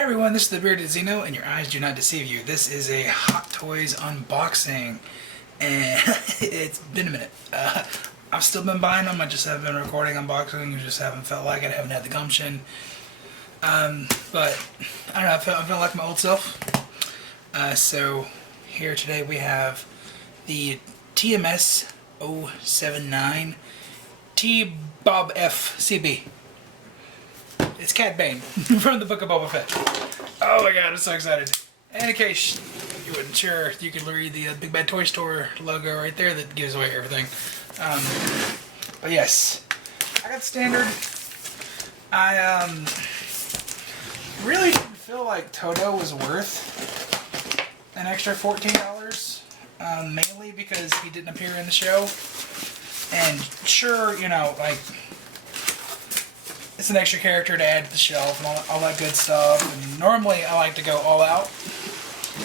Hey everyone, this is the Bearded Xeno, and your eyes do not deceive you. This is a Hot Toys unboxing, and it's been a minute. I've still been buying them, I just haven't been recording unboxing, I just haven't felt like it, I haven't had the gumption. But, I don't know, I feel like my old self. So, here today we have the TMS 079 T-Bob F CB. It's Cad Bane from the Book of Boba Fett. Oh my god, I'm so excited. And in case you wasn't sure, you can read the Big Bad Toy Store logo right there that gives away everything. But yes, I got standard. I really didn't feel like Toto was worth an extra $14, mainly because he didn't appear in the show. And sure, you know, like, it's an extra character to add to the shelf and all that good stuff. And normally I like to go all out,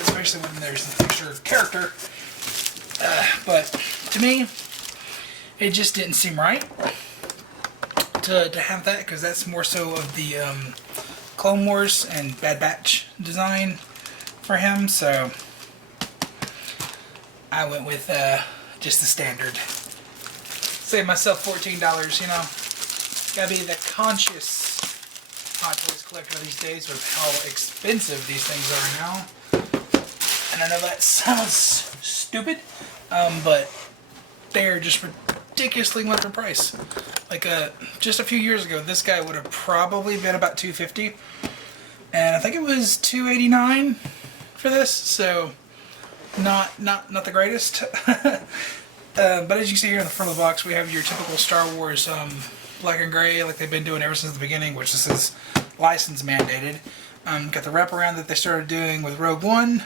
especially when there's an extra character. But to me, it just didn't seem right to have that, because that's more so of the Clone Wars and Bad Batch design for him. So I went with just the standard. Save myself $14, you know. Gotta be the conscious Hot Toys collector these days with how expensive these things are now. And I know that sounds stupid, but they're just ridiculously much in price. Like just a few years ago, this guy would have probably been about $250, and I think it was $289 for this. So not the greatest. But as you can see here in the front of the box, we have your typical Star Wars black and gray, like they've been doing ever since the beginning, which this is license mandated. Got the wraparound that they started doing with Rogue One.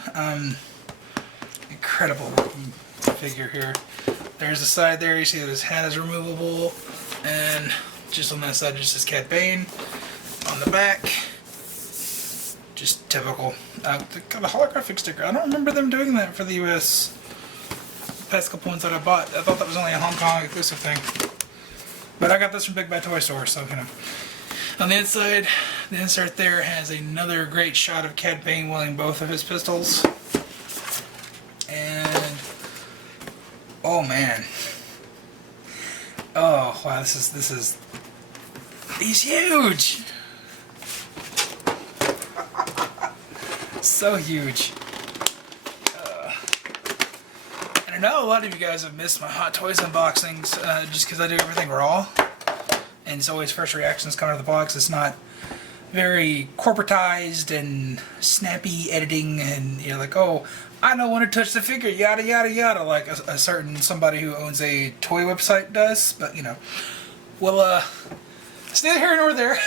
Incredible figure here. There's the side there, you see that his hat is removable, and just on that side just says Cad Bane. On the back, just typical. The holographic sticker, I don't remember them doing that for the US. The past couple ones that I bought, I thought that was only a Hong Kong exclusive thing. But I got this from Big Bad Toy Store, so, you know. On the inside, the insert there has another great shot of Cad Bane wielding both of his pistols. And, oh man. Oh, wow, he's huge! So huge. I know a lot of you guys have missed my Hot Toys unboxings just because I do everything raw, and it's always first reactions come out of the box. It's not very corporatized and snappy editing, and you're like, oh, I don't want to touch the figure, yada yada yada, like a certain somebody who owns a toy website does. But you know, well, it's neither here nor there.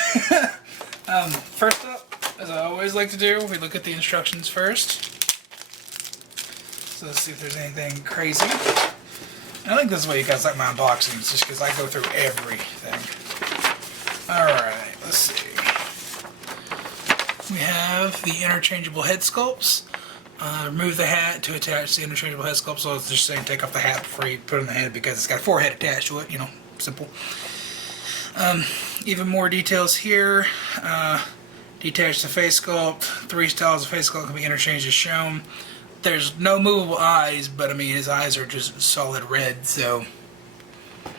First up, as I always like to do, we look at the instructions first. So let's see if there's anything crazy. I think this is why you guys like my unboxings, just because I go through everything. Alright, let's see. We have the interchangeable head sculpts. Remove the hat to attach the interchangeable head sculpt. So it's just saying take off the hat before you put it on the head, because it's got a forehead attached to it, you know, simple. Even more details here. Detach the face sculpt. 3 styles of face sculpt can be interchanged as shown. There's no movable eyes, but I mean his eyes are just solid red, so I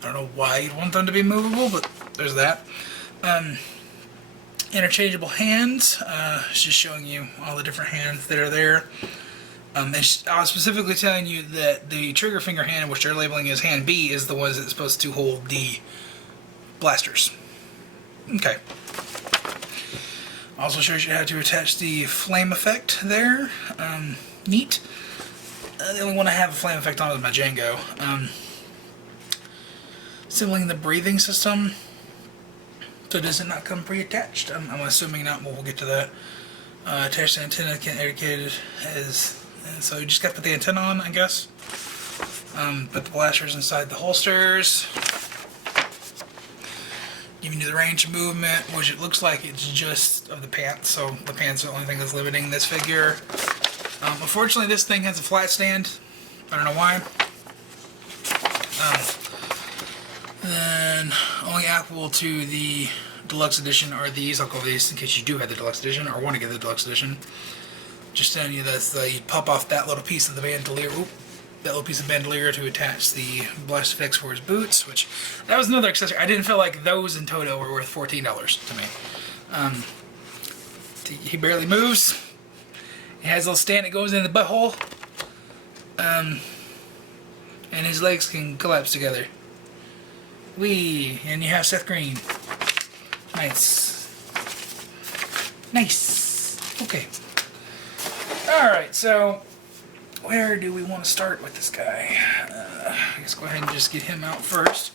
don't know why you'd want them to be movable, but there's that. Interchangeable hands, it's just showing you all the different hands that are there. I was specifically telling you that the trigger finger hand, which they're labeling as hand B, is the one that's supposed to hold the blasters. Okay. Also shows you how to attach the flame effect there. Neat. The only one I have a flame effect on is my Django. Assembling the breathing system. So does it not come pre-attached? I'm assuming not, but we'll get to that. Attach the antenna, indicated as, so you just got to put the antenna on, I guess. Put the blasters inside the holsters. Giving you the range of movement, which it looks like it's just of the pants, so the pants are the only thing that's limiting this figure. Unfortunately, this thing has a flat stand. I don't know why. Then only applicable to the deluxe edition are these. I'll call these in case you do have the deluxe edition or want to get the deluxe edition. Just telling you that you pop off that little piece of the bandolier. Oop, that little piece of bandolier to attach the blast effects for his boots, which that was another accessory. I didn't feel like those in Toto were worth $14 to me. He barely moves. He has a little stand that goes in the butthole. And his legs can collapse together. Whee! And you have Seth Green. Nice. Nice. Okay. Alright, so where do we want to start with this guy? I guess go ahead and just get him out first.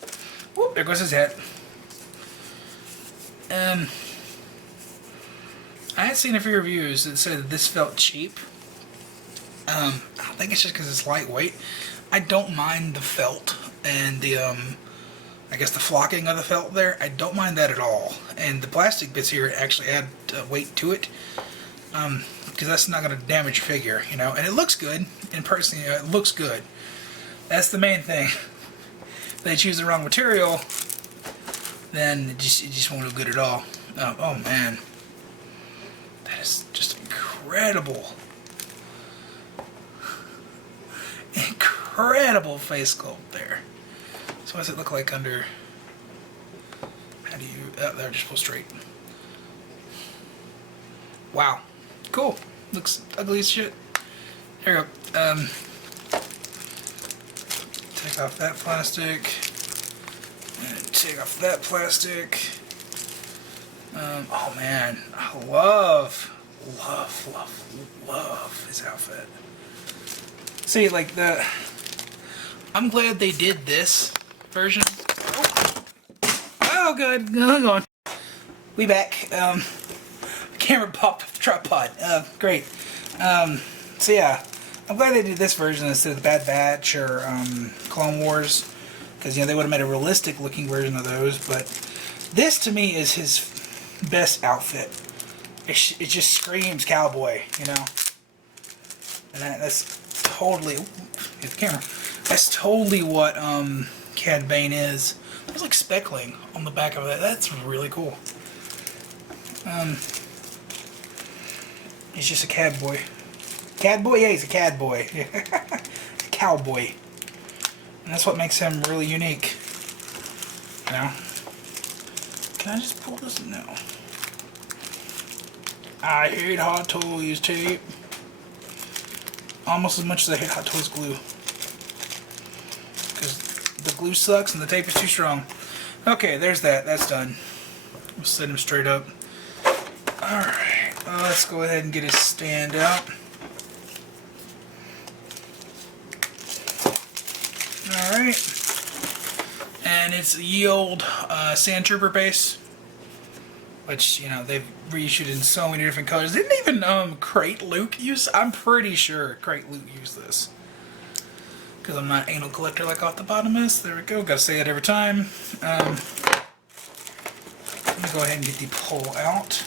Whoop, there goes his head. I had seen a few reviews that said that this felt cheap. I think it's just because it's lightweight. I don't mind the felt and the, I guess the flocking of the felt there. I don't mind that at all. And the plastic bits here actually add weight to it. Because that's not going to damage your figure, you know. And it looks good. In person, you know, it looks good. That's the main thing. If they choose the wrong material, then it just won't look good at all. Oh man. That is just incredible. Incredible face sculpt there. So what does it look like under... How do you... Oh, there, just pull straight. Wow. Cool. Looks ugly as shit. There you go. Take off that plastic. And take off that plastic. Oh man. I love his outfit. See, like I'm glad they did this version. Oh good. Hang on. We back. The camera popped off the tripod. Great. So yeah, I'm glad they did this version instead of the Bad Batch or Clone Wars, because you know they would have made a realistic looking version of those. But this to me is his best outfit. It just screams cowboy, you know. And that's totally. Get the camera. That's totally what Cad Bane is. There's like speckling on the back of that. That's really cool. He's just a cad boy. Cad boy? Yeah, he's a cad boy. A cowboy. And that's what makes him really unique. You know? Can I just pull this? No. I hate Hot Toys tape. Almost as much as I hate Hot Toys glue. Because the glue sucks and the tape is too strong. Okay, there's that. That's done. We'll set him straight up. Alright. Let's go ahead and get his stand out. Alright. And it's ye old Sand Trooper base. Which, you know, they've reissued in so many different colors. Didn't even Crate Luke use... I'm pretty sure Crate Luke used this. Because I'm not an anal collector like Optipotamus. There we go. Gotta say it every time. Let me go ahead and get the pole out.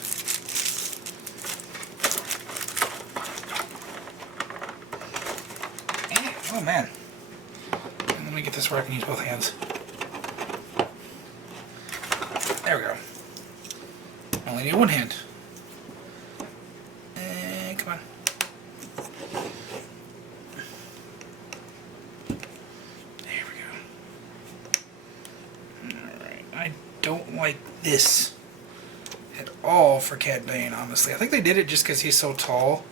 Oh man. And let me get this where I can use both hands. There we go. I only need one hand. And come on. There we go. Alright. I don't like this at all for Cad Bane, honestly. I think they did it just because he's so tall.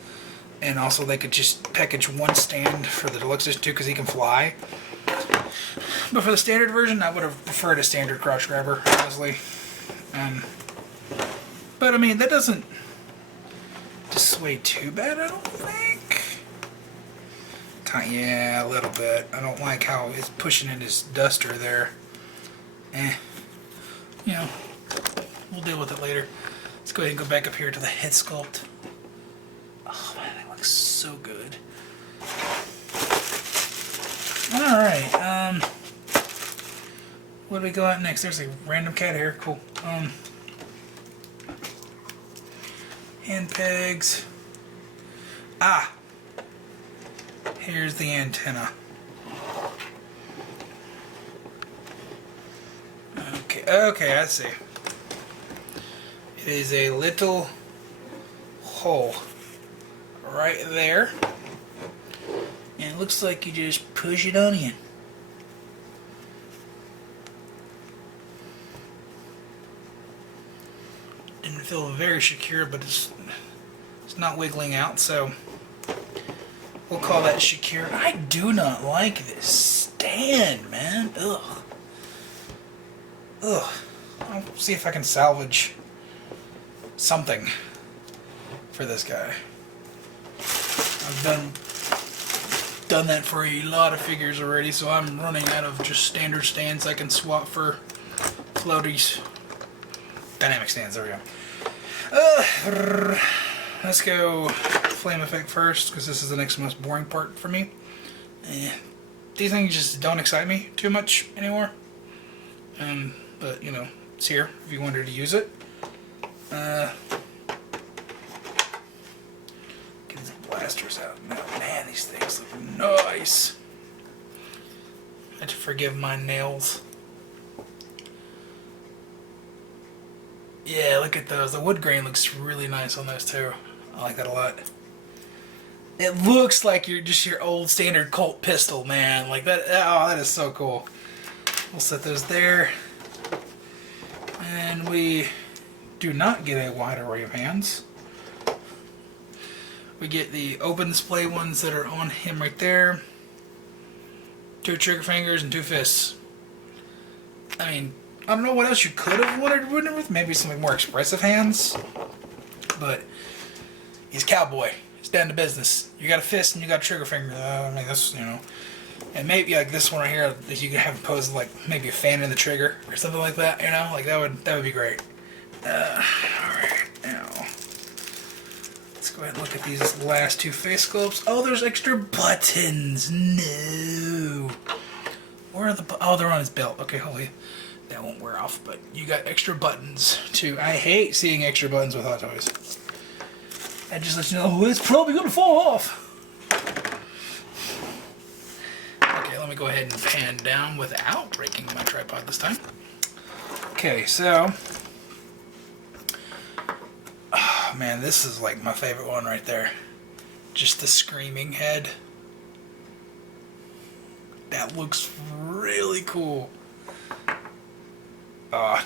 And also they could just package one stand for the deluxe edition too because he can fly. But for the standard version, I would have preferred a standard crotch grabber, honestly. But I mean, that doesn't dissuade too bad, I don't think. Yeah, a little bit. I don't like how it's pushing in his duster there. You know, we'll deal with it later. Let's go ahead and go back up here to the head sculpt. Oh man, that looks so good. Alright, what do we got next? There's a random cat hair, cool. Hand pegs. Ah! Here's the antenna. Okay, I see. is a little hole right there. And it looks like you just push it on in. Didn't feel very secure, but it's not wiggling out, so we'll call that secure. I do not like this stand, man. Ugh. Ugh. I'll see if I can salvage something for this guy. I've done that for a lot of figures already, so I'm running out of just standard stands I can swap for floaties. Dynamic stands, there we go. Let's go flame effect first, because this is the next most boring part for me. These things just don't excite me too much anymore. But, you know, it's here if you wanted to use it. Get these blasters out. Oh, man, these things look nice. I have to forgive my nails. Yeah, look at those. The wood grain looks really nice on those too. I like that a lot. It looks like you're just your old standard Colt pistol, man. Like that. Oh, that is so cool. We'll set those there. And we do not get a wide array of hands. We get the open display ones that are on him right there. 2 trigger fingers and 2 fists. I mean, I don't know what else you could have wanted with. Maybe something more expressive hands. But he's cowboy. He's down to business. You got a fist and you got a trigger finger. I mean, that's, you know. And maybe like this one right here, that you could have posed like maybe a fan in the trigger or something like that. You know, like that would be great. All right, now let's go ahead and look at these last 2 face sculpts. Oh, there's extra buttons. No. Where are the? Oh, they're on his belt. Okay, holy. That won't wear off, but you got extra buttons too. I hate seeing extra buttons with Hot Toys. That just lets you know, oh, it's probably gonna fall off. Okay, let me go ahead and pan down without breaking my tripod this time. Okay, so, oh man, this is like my favorite one right there. Just the screaming head. That looks really cool.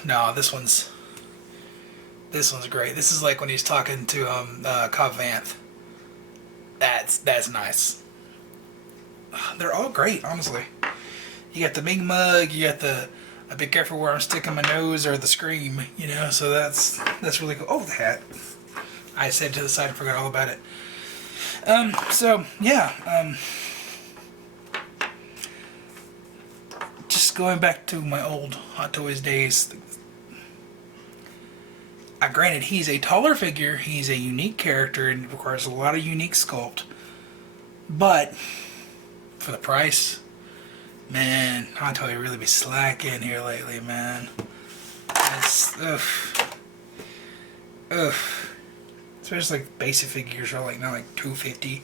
No, this one's great. This is like when he's talking to Cobb Vanth. That's nice. They're all great, honestly. You got the Ming Mug, you got the be careful where I'm sticking my nose, or the scream, you know, so that's really cool. Oh, the hat. I said to the side and forgot all about it. So yeah, just going back to my old Hot Toys days. Granted, he's a taller figure, he's a unique character, and requires a lot of unique sculpt. But for the price, man, Hot Toys really be slacking here lately, man. It's especially like basic figures are like now like $250.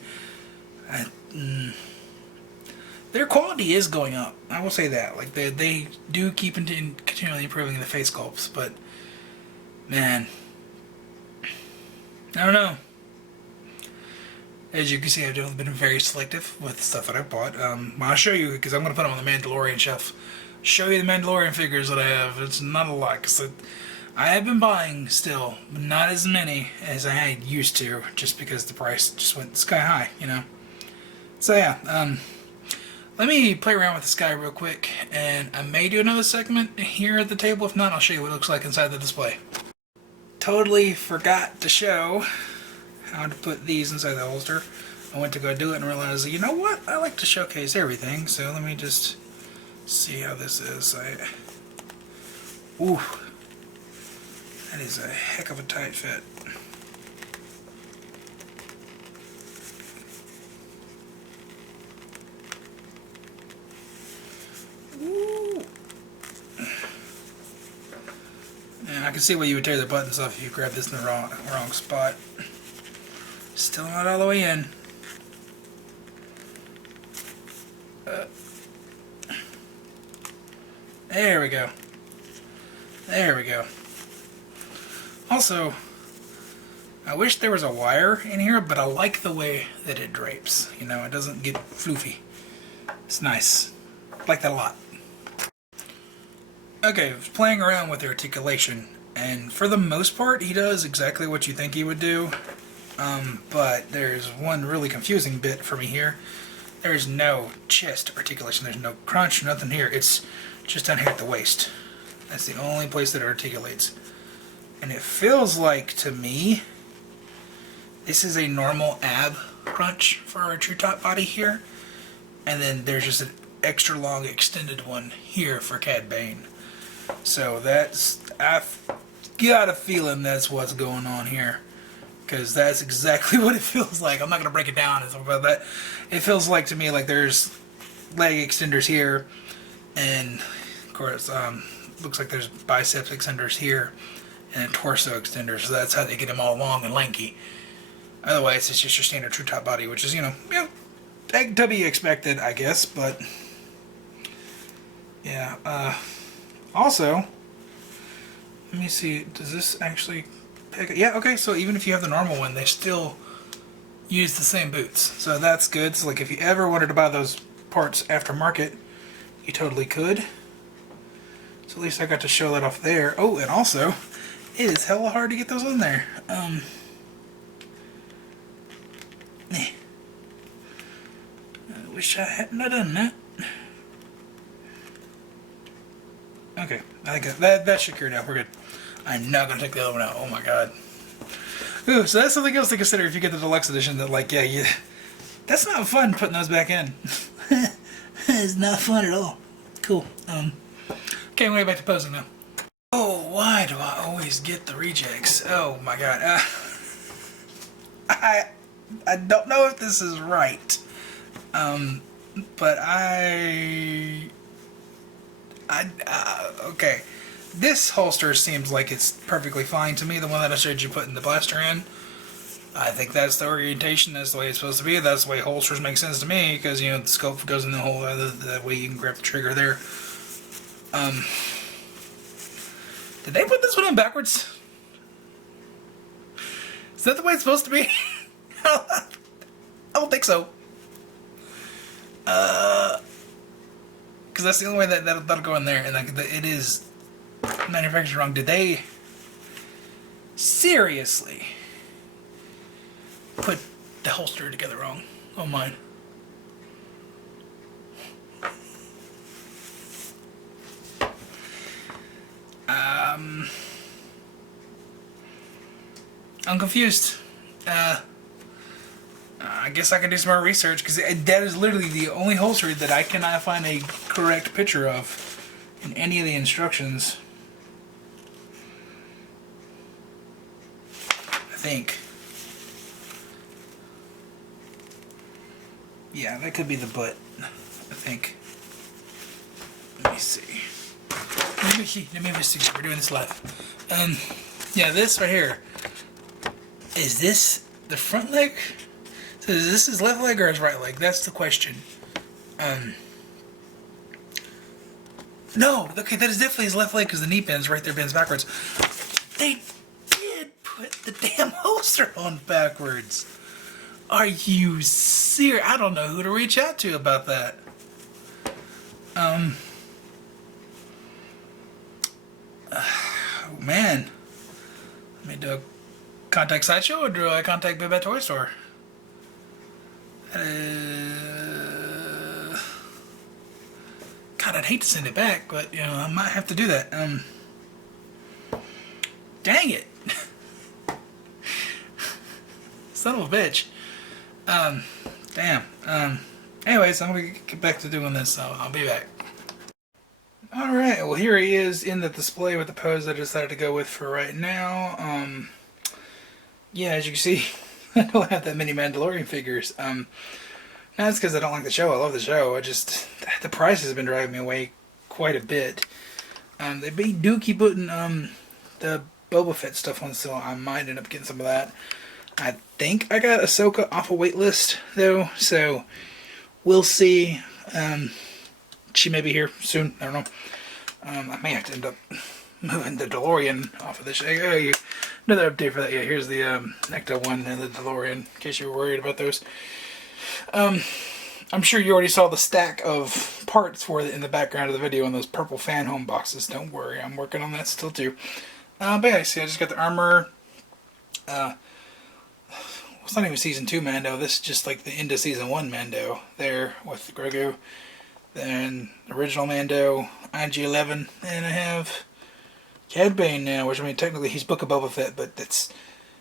Their quality is going up. I will say that. Like they do keep continually improving the face sculpts, but man, I don't know. As you can see, I've definitely been very selective with the stuff that I bought. I'll show you, because I'm going to put them on the Mandalorian shelf. Show you the Mandalorian figures that I have. It's not a lot, because I have been buying still, but not as many as I had used to, just because the price just went sky high, you know. So yeah, let me play around with this guy real quick, and I may do another segment here at the table. If not, I'll show you what it looks like inside the display. Totally forgot to show how to put these inside the holster. I went to go do it and realized, you know what? I like to showcase everything, so let me just see how this is. Ooh, that is a heck of a tight fit. Ooh. And I can see why you would tear the buttons off if you grab this in the wrong spot. Still not all the way in. There we go. There we go. Also, I wish there was a wire in here, but I like the way that it drapes. You know, it doesn't get floofy. It's nice. I like that a lot. Okay, I was playing around with the articulation, and for the most part, he does exactly what you think he would do. But there's one really confusing bit for me here. There's no chest articulation. There's no crunch, nothing here. It's just down here at the waist. That's the only place that it articulates. And it feels like, to me, this is a normal ab crunch for our true top body here. And then there's just an extra long extended one here for Cad Bane. So that's, I've got a feeling that's what's going on here. Because that's exactly what it feels like. I'm not going to break it down and stuff about that. It feels like to me like there's leg extenders here. And of course, looks like there's biceps extenders here. And torso extenders. So that's how they get them all long and lanky. Otherwise, it's just your standard true top body, which is, you know to be expected, I guess. But yeah. Also, let me see. Does this actually pick? Yeah. Okay. So even if you have the normal one, they still use the same boots. So that's good. So like if you ever wanted to buy those parts aftermarket, you totally could. So at least I got to show that off there. Oh, and also, it is hella hard to get those in there. I wish I hadn't done that. Okay, I think that should cure now. We're good. I'm not gonna take the other one out. Oh my god. Ooh, so that's something else to consider if you get the deluxe edition. That like, yeah, that's not fun putting those back in. It's not fun at all. Cool. Okay, I'm going back to posing now. Oh, why do I always get the rejects? Oh my god. I don't know if this is right. But okay. This holster seems like it's perfectly fine to me. The one that I showed you putting the blaster in. I think that's the orientation. That's the way it's supposed to be. That's the way holsters make sense to me. Because, you know, the scope goes in the hole. That way you can grab the trigger there. Did they put this one in backwards? Is that the way it's supposed to be? I don't think so. Because that's the only way that'll go in there. And it is manufactured wrong. Did they seriously put the holster together wrong? Oh my. I'm confused. I guess I can do some more research because that is literally the only holster that I cannot find a correct picture of in any of the instructions. I think. Yeah, that could be the butt. I think. Let me see. Let me see. We're doing this live. Yeah, this right here. Is this the front leg? So is this his left leg or his right leg? That's the question. No, okay, that is definitely his left leg because the knee bends right there, bends backwards. They did put the damn holster on backwards. Are you serious? I don't know who to reach out to about that. Oh man. Let me do a contact Sideshow or do I contact Boba Toy Store? God, I'd hate to send it back, but you know, I might have to do that. Dang it. Son of a bitch. Damn. Anyways, I'm gonna get back to doing this, so I'll be back. Alright, well here he is in the display with the pose I decided to go with for right now. Yeah, as you can see, I don't have that many Mandalorian figures. That's because I don't like the show. I love the show. The price has been driving me away quite a bit. They do keep putting the Boba Fett stuff on, so I might end up getting some of that. I think I got Ahsoka off a wait list, though, so we'll see. She may be here soon. I don't know. I may have to end up moving the DeLorean off of this. Another update for that. Yeah, here's the Ecto one and the DeLorean, in case you were worried about those. I'm sure you already saw the stack of parts for it in the background of the video on those purple fan home boxes. Don't worry, I'm working on that still too. But yeah, see, I just got the armor. It's not even Season 2 Mando. This is just like the end of Season 1 Mando there with Grogu. Then original Mando, IG-11, and I have Cad Bane now, which I mean technically he's Book of Boba Fett, but that's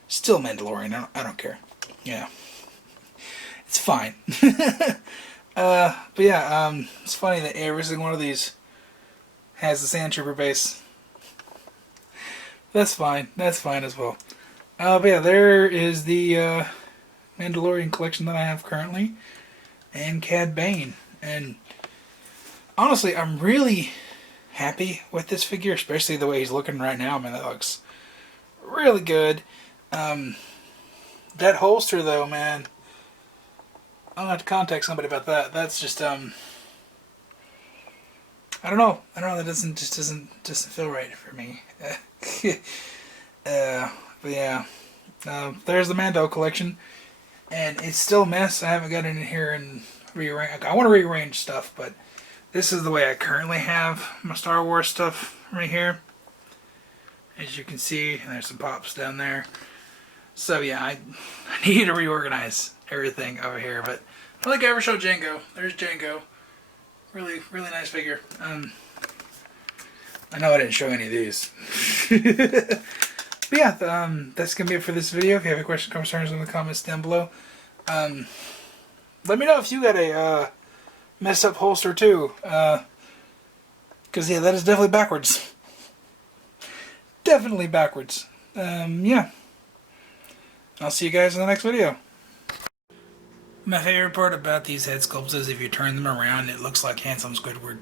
still Mandalorian. I don't care. Yeah. It's fine. But yeah, it's funny that every single one of these has the Sand Trooper base. That's fine. That's fine as well. But yeah, there is the Mandalorian collection that I have currently, and Cad Bane. And honestly, I'm really happy with this figure, especially the way he's looking right now. I mean, that looks really good. That holster, though, man, I'll have to contact somebody about that. That's just I don't know. That doesn't feel right for me. But yeah, there's the Mando collection, and it's still a mess. I haven't got in here and rearrange. I want to rearrange stuff, but this is the way I currently have my Star Wars stuff right here. As you can see, and there's some pops down there. So yeah, I need to reorganize everything over here. But I don't think I ever showed Jango. There's Jango. Really, really nice figure. I know I didn't show any of these. But yeah, that's going to be it for this video. If you have any questions, concerns in the comments down below. Let me know if you got a messed up holster too. Because yeah, that is definitely backwards. Definitely backwards. Yeah. I'll see you guys in the next video. My favorite part about these head sculpts is if you turn them around, it looks like handsome Squidward.